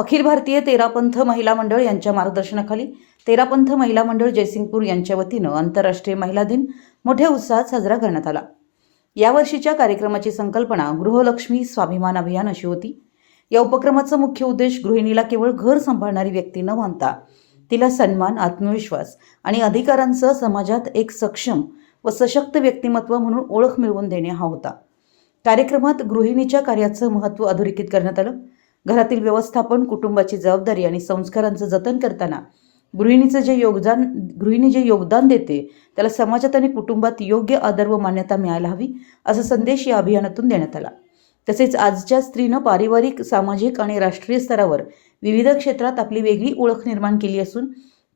अखिल भारतीय तेरापंथ महिला मंडळ यांच्या मार्गदर्शनाखाली तेरापंथ महिला मंडळ जयसिंगपूर यांच्या वतीनं आंतरराष्ट्रीय महिला दिन मोठ्या उत्साहात साजरा करण्यात आला। यावर्षीच्या कार्यक्रमाची संकल्पना गृहलक्ष्मी स्वाभिमान अभियान अशी होती। या उपक्रमाचा मुख्य उद्देश गृहिणीला केवळ घर सांभाळणारी व्यक्ती न मानता तिला सन्मान, आत्मविश्वास आणि अधिकारांसह समाजात एक सक्षम व सशक्त व्यक्तिमत्व म्हणून ओळख मिळवून देणे हा होता। कार्यक्रमात गृहिणीच्या कार्याचं महत्त्व अधोरेखित करण्यात आलं। घरातील व्यवस्थापन, कुटुंबाची जबाबदारी आणि संस्कारांचं जतन करताना गृहिणी जे योगदान देते त्याला समाजात आणि कुटुंबात योग्य आदर व मान्यता मिळायला हवी असा संदेश या अभियानातून देण्यात आला। तसेच आजच्या स्त्रीनं पारिवारिक, सामाजिक आणि राष्ट्रीय स्तरावर विविध क्षेत्रात आपली वेगळी ओळख निर्माण केली असून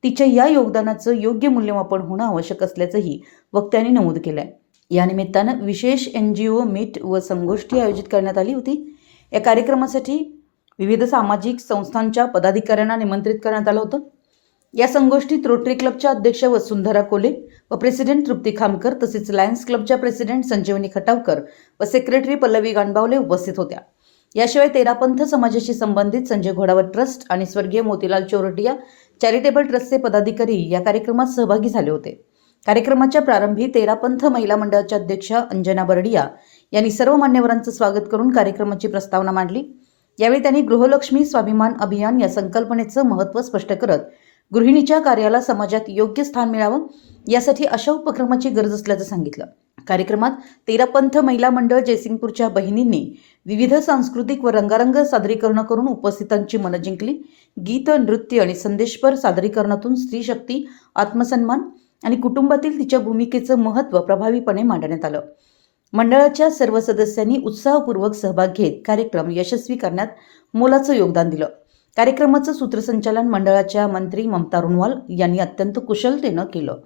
तिच्या या योगदानाचं योग्य मूल्यमापन होणं आवश्यक असल्याचंही वक्त्यांनी नमूद केलंय। या निमित्तानं विशेष NGO मीट व संगोष्ठी आयोजित करण्यात आली होती। या कार्यक्रमासाठी विविध सामाजिक संस्थांच्या पदाधिकाऱ्यांना निमंत्रित करण्यात आलं होतं। या संगोष्ठीत रोटरी क्लबच्या अध्यक्ष वसुंधरा कोले व प्रेसिडेंट तृप्ती खामकर तसेच लायन्स क्लबच्या प्रेसिडेंट संजीवनी खटावकर व सेक्रेटरी पल्लवी गाणबावले उपस्थित होत्या। याशिवाय तेरापंथ समाजाशी संबंधित संजय घोडावत ट्रस्ट आणि स्वर्गीय मोतीलाल चोरटिया चॅरिटेबल ट्रस्टचे पदाधिकारी या कार्यक्रमात सहभागी झाले होते। कार्यक्रमाच्या प्रारंभी तेरापंथ महिला मंडळाच्या अध्यक्षा अंजना बर्डिया यांनी सर्व मान्यवरांचं स्वागत करून कार्यक्रमाची प्रस्तावना मांडली। यावेळी त्यांनी गृहलक्ष्मी स्वाभिमान अभियान या संकल्पनेचं महत्त्व स्पष्ट करत गृहिणीच्या कार्याला समाजात योग्य स्थान मिळावं यासाठी अशा उपक्रमाची गरज असल्याचं सांगितलं। कार्यक्रमात तेरापंथ महिला मंडळ जयसिंगपूरच्या बहिणींनी विविध सांस्कृतिक व रंगारंग सादरीकरण करून उपस्थितांची मनं जिंकली। गीत, नृत्य आणि संदेशपर सादरीकरणातून स्त्री शक्ती, आत्मसन्मान आणि कुटुंबातील तिच्या भूमिकेचं महत्त्व प्रभावीपणे मांडण्यात आलं। मंडळाच्या सर्व सदस्यांनी उत्साहपूर्वक सहभाग घेत कार्यक्रम यशस्वी करण्यात मोलाचं योगदान दिलं। कार्यक्रमाचं सूत्रसंचालन मंडळाच्या मंत्री ममता रुनवाल यांनी अत्यंत कुशलतेनं केलं।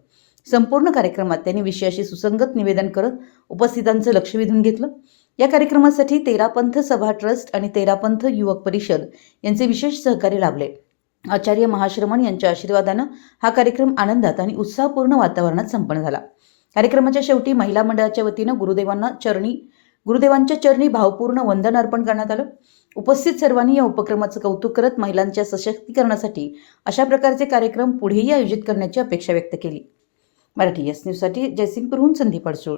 संपूर्ण कार्यक्रमात त्यांनी विषयाशी सुसंगत निवेदन करत उपस्थितांचं लक्ष वेधून घेतलं। या कार्यक्रमासाठी तेरापंथ सभा ट्रस्ट आणि तेरापंथ युवक परिषद यांचे विशेष सहकार्य लाभले। आचार्य महाश्रमण यांच्या आशीर्वादानं हा कार्यक्रम आनंदात आणि उत्साहपूर्ण वातावरणात संपन्न झाला। कार्यक्रमाच्या शेवटी महिला मंडळाच्या वतीनं गुरुदेवांच्या चरणी भावपूर्ण वंदन अर्पण करण्यात आलं। उपस्थित सर्वांनी या उपक्रमाचं कौतुक करत महिलांच्या सशक्तीकरणासाठी अशा प्रकारचे कार्यक्रम पुढेही आयोजित करण्याची अपेक्षा व्यक्त केली। मराठी न्यूजसाठी जयसिंगपूरहून संदीप अडसूळ।